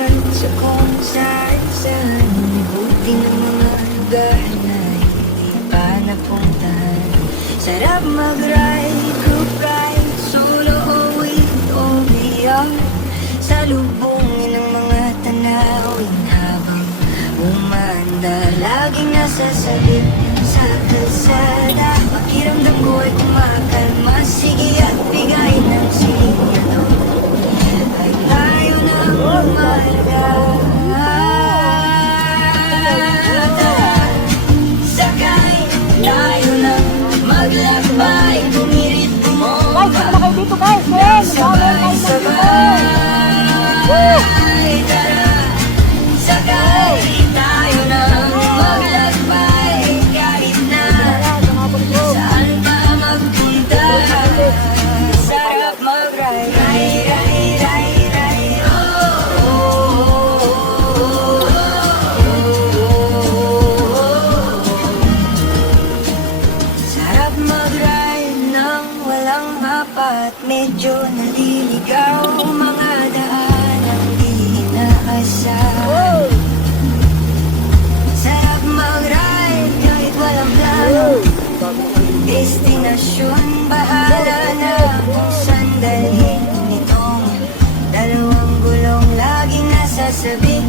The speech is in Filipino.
lumipad sa kung saan buti ng mga lugar na hindi pa napuntahan. Sarap mag-ride, group ride, solo o with o beyond. Salubungin ng mga tanawin habang umandar. Laging nasasalit sa kalsada, pakiramdam ko ay kumakalma. Sige at bigay ng sinyado ay tayo nang lumarga. Sakay tayo nang maglakbay, pumirit bumomba, Dito guys, sabay-sabay. Tara, sakay tayo nang maglakbay, kahit na saan pa magpunta. Sarap mag-ride, ride, ride, ride, ride. Sarap mag-ride nang walang mapa at medyo naliligaw. Mga daan ang di inaasahan. Sarap mag-ride kahit walang plano. Destinasyon, bahala na kung saan dalhin itong dalawang gulong laging nasasabi.